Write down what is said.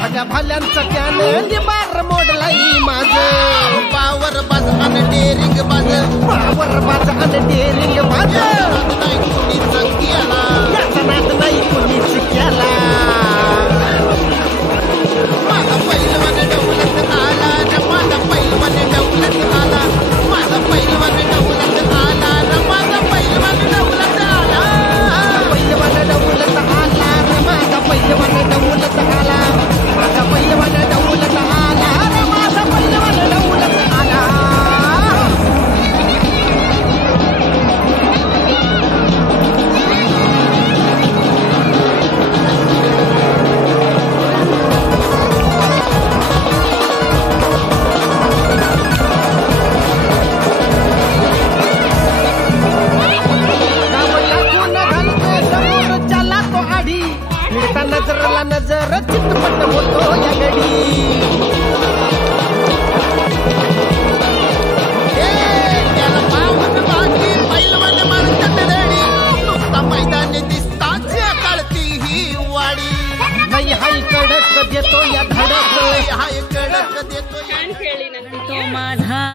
भल्या भल्यांचं त्यानं निबार मोडलाई माझं पावर बाज आणि डेअरिंग बाज पावर बाज आणि डेअरिंग बाज नाही कुणीच केला याचा नाद नाही कुणीच केला माझा पैलवान डौलत आला रे माझा पैलवान डौलत आला माझा पैलवान डौलत आला रे माझा पैलवान डौलत आला पैलवान डौलत आला रे माझा पैलवान डौलत आला माझा पैलवान डौलत आला रे माझा पैलवान डौलत आला नजरला नजर चितपट होतो या गडी त्याला पावन बाकी पैलवान मारतात रेडी नुसता मैदानी दिसताच कळती ही वाडी नाही हाय कडक देतो या धडक हाय कडक देतो छान खेळली नंतर तो माझा